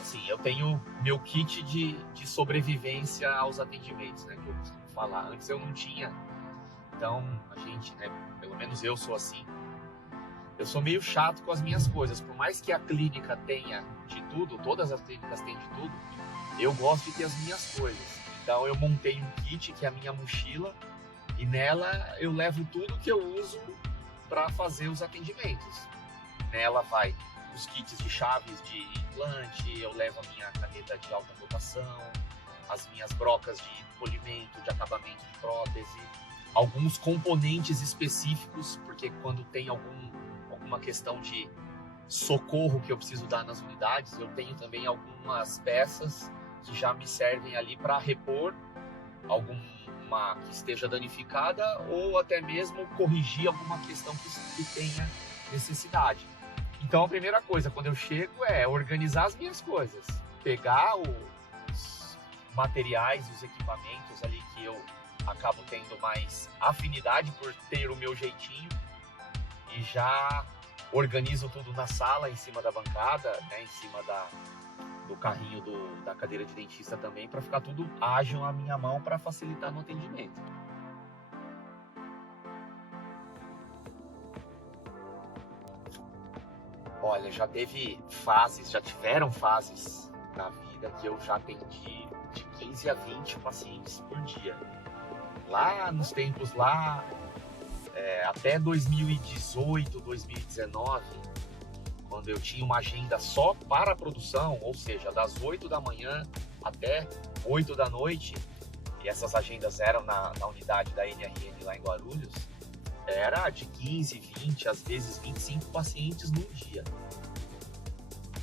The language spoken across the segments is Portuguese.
Assim, eu tenho meu kit de sobrevivência aos atendimentos, né? Que eu costumo falar. Antes eu não tinha. Então, a gente, né? Pelo menos eu sou assim. Eu sou meio chato com as minhas coisas. Por mais que a clínica tenha de tudo, todas as clínicas têm de tudo, eu gosto de ter as minhas coisas. Então, eu montei um kit, que é a minha mochila, e nela eu levo tudo que eu uso para fazer os atendimentos. Nela vai os kits de chaves de implante, eu levo a minha caneta de alta rotação, as minhas brocas de polimento, de acabamento de prótese, alguns componentes específicos, porque quando tem alguma questão de socorro que eu preciso dar nas unidades, eu tenho também algumas peças que já me servem ali para repor alguma que esteja danificada ou até mesmo corrigir alguma questão que tenha necessidade. Então a primeira coisa quando eu chego é organizar as minhas coisas, pegar os materiais, os equipamentos ali que eu acabo tendo mais afinidade por ter o meu jeitinho e já organizo tudo na sala, em cima da bancada, né, em cima do carrinho da cadeira de dentista também, para ficar tudo ágil na minha mão para facilitar no atendimento. Olha, já tiveram fases na vida que eu já atendi de 15 a 20 pacientes por dia. Lá nos tempos até 2018, 2019, quando eu tinha uma agenda só para a produção, ou seja, das 8 da manhã até 8 da noite, e essas agendas eram na unidade da NRN lá em Guarulhos, era de 15, 20, às vezes 25 pacientes num dia.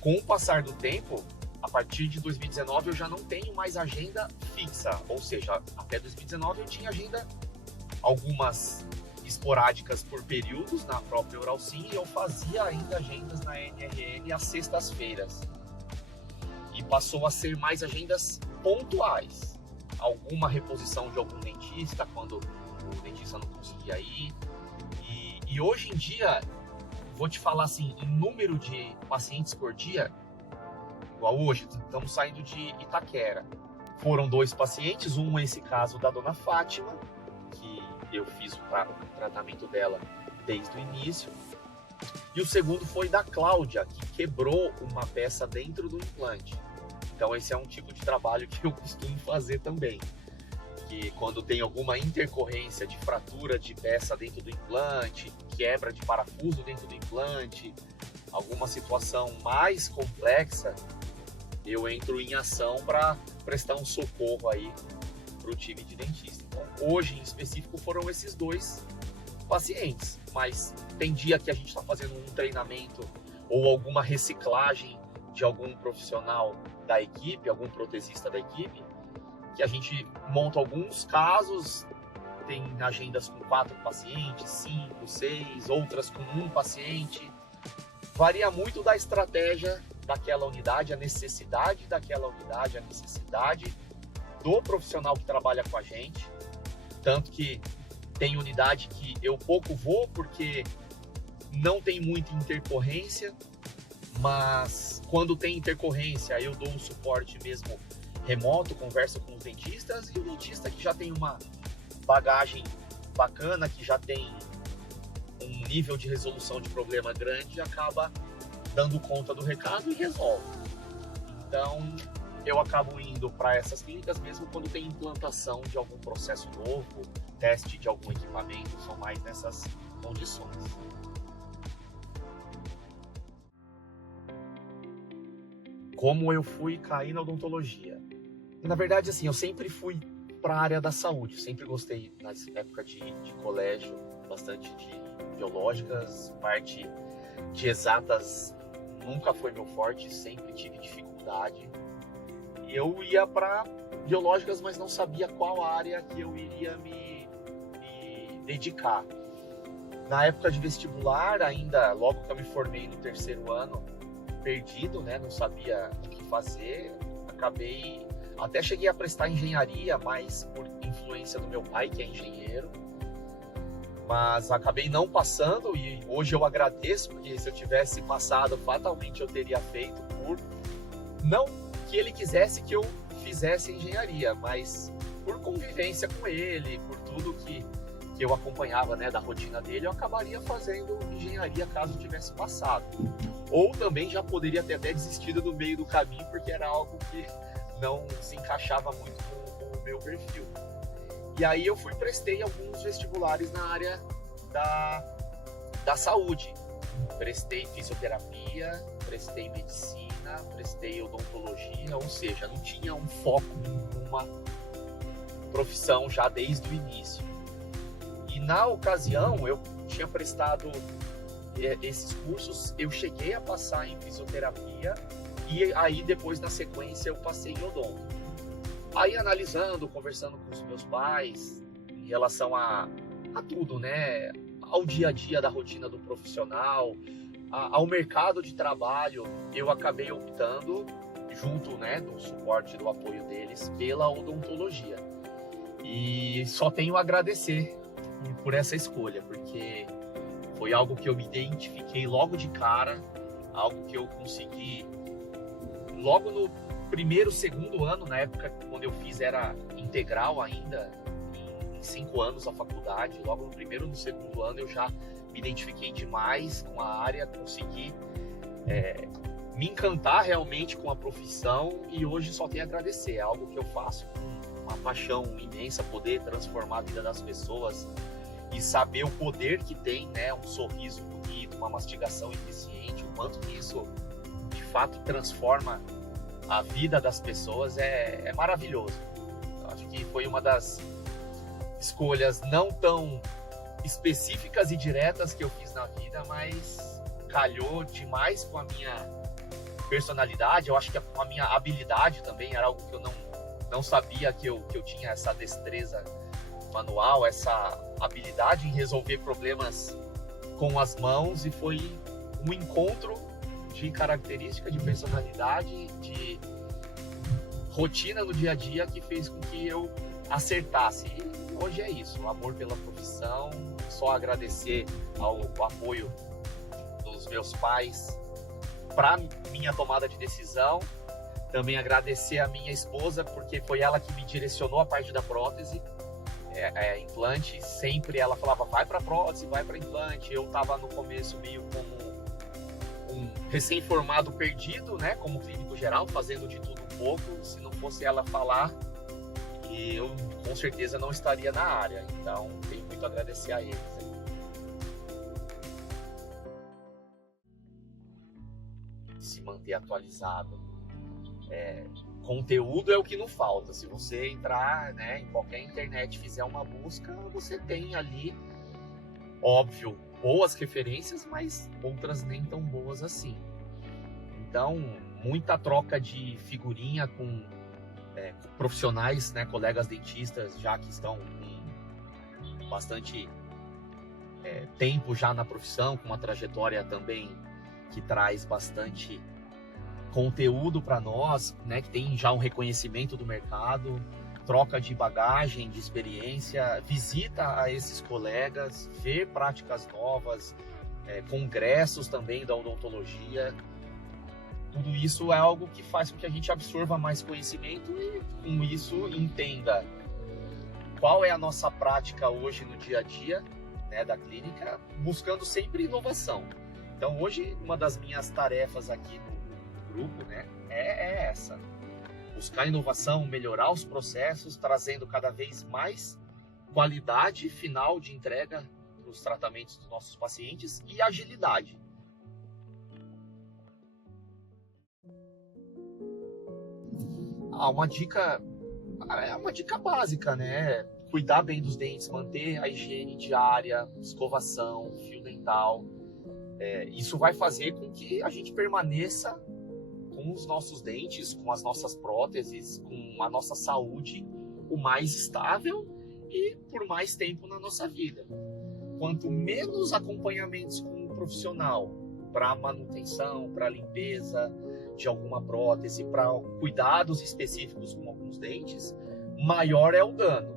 Com o passar do tempo, a partir de 2019 eu já não tenho mais agenda fixa, ou seja, até 2019 eu tinha agenda, algumas esporádicas por períodos na própria Uralsim, e eu fazia ainda agendas na NRN às sextas-feiras. E passou a ser mais agendas pontuais. Alguma reposição de algum dentista, quando o dentista não conseguia ir. E hoje em dia, vou te falar assim, em número de pacientes por dia, igual hoje, estamos saindo de Itaquera. Foram 2 pacientes, esse caso da dona Fátima, que eu fiz o tratamento dela desde o início. E o segundo foi da Cláudia, que quebrou uma peça dentro do implante. Então esse é um tipo de trabalho que eu costumo fazer também. Que quando tem alguma intercorrência de fratura de peça dentro do implante, quebra de parafuso dentro do implante, alguma situação mais complexa, eu entro em ação para prestar um socorro aí para o time de dentista. Então, hoje em específico foram esses 2 pacientes, mas tem dia que a gente está fazendo um treinamento ou alguma reciclagem de algum profissional da equipe, algum protesista da equipe, que a gente monta alguns casos, tem agendas com 4 pacientes, 5, 6, outras com 1 paciente. Varia muito da estratégia daquela unidade, a necessidade daquela unidade, a necessidade do profissional que trabalha com a gente. Tanto que tem unidade que eu pouco vou porque não tem muita intercorrência, mas quando tem intercorrência eu dou um suporte mesmo remoto, converso com os dentistas, e o dentista que já tem uma bagagem bacana, que já tem um nível de resolução de problema grande, acaba dando conta do recado e resolve. Então eu acabo indo para essas clínicas mesmo quando tem implantação de algum processo novo, teste de algum equipamento, são mais nessas condições. Como eu fui cair na odontologia? Na verdade, assim, eu sempre fui para a área da saúde, sempre gostei, na época de colégio, bastante de biológicas, parte de exatas nunca foi meu forte, sempre tive dificuldade. E eu ia para biológicas, mas não sabia qual área que eu iria me dedicar. Na época de vestibular, ainda logo que eu me formei no 3º ano, perdido, né? Não sabia o que fazer, até cheguei a prestar engenharia, mas por influência do meu pai, que é engenheiro, mas acabei não passando, e hoje eu agradeço, porque se eu tivesse passado, fatalmente eu teria feito por Não que ele quisesse que eu fizesse engenharia, mas por convivência com ele, por tudo que eu acompanhava, né, da rotina dele, eu acabaria fazendo engenharia caso tivesse passado. Ou também já poderia ter até desistido no meio do caminho, porque era algo que não se encaixava muito com o meu perfil. E aí eu prestei alguns vestibulares na área da saúde. Prestei fisioterapia, prestei medicina, prestei odontologia, ou seja, não tinha um foco em uma profissão já desde o início. E na ocasião eu tinha prestado esses cursos, eu cheguei a passar em fisioterapia e aí depois na sequência eu passei em odonto. Aí analisando, conversando com os meus pais em relação a tudo, né? Ao dia a dia da rotina do profissional, ao mercado de trabalho, eu acabei optando, junto, né, do suporte, do apoio deles, pela odontologia. E só tenho a agradecer por essa escolha, porque foi algo que eu me identifiquei logo de cara, algo que eu consegui logo no primeiro, segundo ano, na época quando eu fiz era integral ainda, em 5 anos a faculdade, logo no primeiro, no segundo ano eu já me identifiquei demais com a área, consegui me encantar realmente com a profissão e hoje só tenho a agradecer, é algo que eu faço com uma paixão imensa, poder transformar a vida das pessoas e saber o poder que tem, né, um sorriso bonito, uma mastigação eficiente, o quanto que isso de fato transforma a vida das pessoas é maravilhoso. Eu acho que foi uma das escolhas não tão específicas e diretas que eu fiz na vida, mas calhou demais com a minha personalidade, eu acho que com a minha habilidade também, era algo que eu não sabia que eu tinha essa destreza manual, essa habilidade em resolver problemas com as mãos, e foi um encontro de característica, de personalidade, de rotina no dia a dia que fez com que eu acertasse. E hoje é isso, o amor pela profissão, só agradecer ao apoio dos meus pais para minha tomada de decisão, também agradecer a minha esposa, porque foi ela que me direcionou a parte da prótese, implante, sempre ela falava, vai para prótese, vai para implante. Eu estava no começo meio como um recém-formado perdido, né, como clínico geral, fazendo de tudo um pouco. Se não fosse ela falar, eu com certeza não estaria na área, então tenho muito a agradecer a eles. Se manter atualizado. Conteúdo é o que não falta. Se você entrar, né, em qualquer internet, fizer uma busca, você tem ali, óbvio, boas referências, mas outras nem tão boas assim. Então, muita troca de figurinha com profissionais, né, colegas dentistas, já que estão com bastante tempo já na profissão, com uma trajetória também que traz bastante conteúdo para nós, né, que tem já um reconhecimento do mercado, troca de bagagem, de experiência, visita a esses colegas, ver práticas novas, congressos também da odontologia. Tudo isso é algo que faz com que a gente absorva mais conhecimento e, com isso, entenda qual é a nossa prática hoje no dia a dia, né, da clínica, buscando sempre inovação. Então, hoje, uma das minhas tarefas aqui no grupo, né, é essa: buscar inovação, melhorar os processos, trazendo cada vez mais qualidade final de entrega dos tratamentos dos nossos pacientes e agilidade. Uma dica básica, né? Cuidar bem dos dentes, manter a higiene diária, escovação, fio dental. Isso vai fazer com que a gente permaneça com os nossos dentes, com as nossas próteses, com a nossa saúde o mais estável e por mais tempo na nossa vida. Quanto menos acompanhamentos com um profissional para manutenção, para limpeza de alguma prótese, para cuidados específicos com alguns dentes, maior é o dano.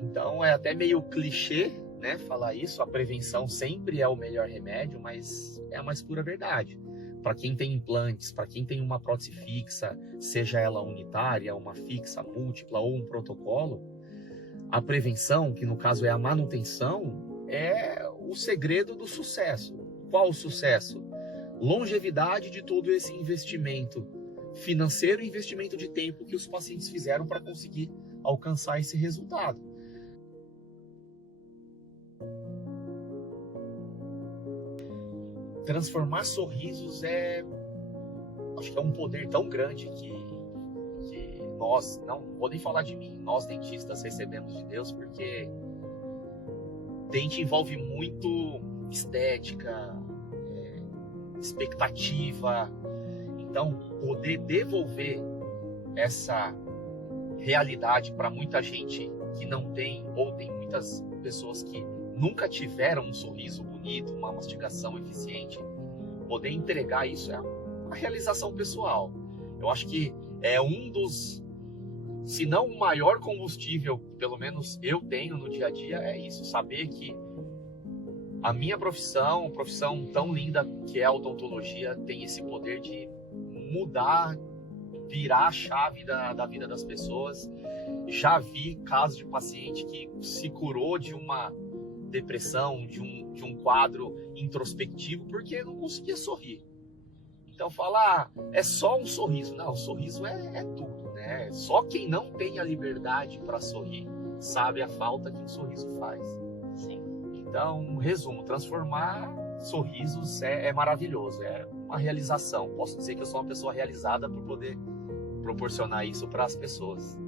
Então é até meio clichê, né, falar isso, a prevenção sempre é o melhor remédio, mas é a mais pura verdade. para quem tem implantes, para quem tem uma prótese fixa, seja ela unitária, uma fixa, múltipla ou um protocolo, a prevenção, que no caso é a manutenção, é o segredo do sucesso. Qual o sucesso? Longevidade de todo esse investimento financeiro e investimento de tempo que os pacientes fizeram para conseguir alcançar esse resultado. Transformar sorrisos acho que é um poder tão grande que nós, não vou nem falar de mim, nós dentistas recebemos de Deus, porque dente envolve muito estética, expectativa. Então, poder devolver essa realidade para muita gente que não tem, ou tem muitas pessoas que nunca tiveram um sorriso bonito, uma mastigação eficiente, poder entregar isso é uma realização pessoal. Eu acho que é um dos, se não o maior combustível, pelo menos eu tenho no dia a dia, é isso, saber que a minha profissão tão linda que é a odontologia, tem esse poder de mudar, virar a chave da vida das pessoas. Já vi casos de paciente que se curou de uma depressão, de um quadro introspectivo, porque não conseguia sorrir. Então falar, é só um sorriso. Não, o sorriso é tudo, né? Só quem não tem a liberdade para sorrir sabe a falta que um sorriso faz. Sim. Então, resumo, transformar sorrisos é maravilhoso, é uma realização. Posso dizer que eu sou uma pessoa realizada por poder proporcionar isso para as pessoas.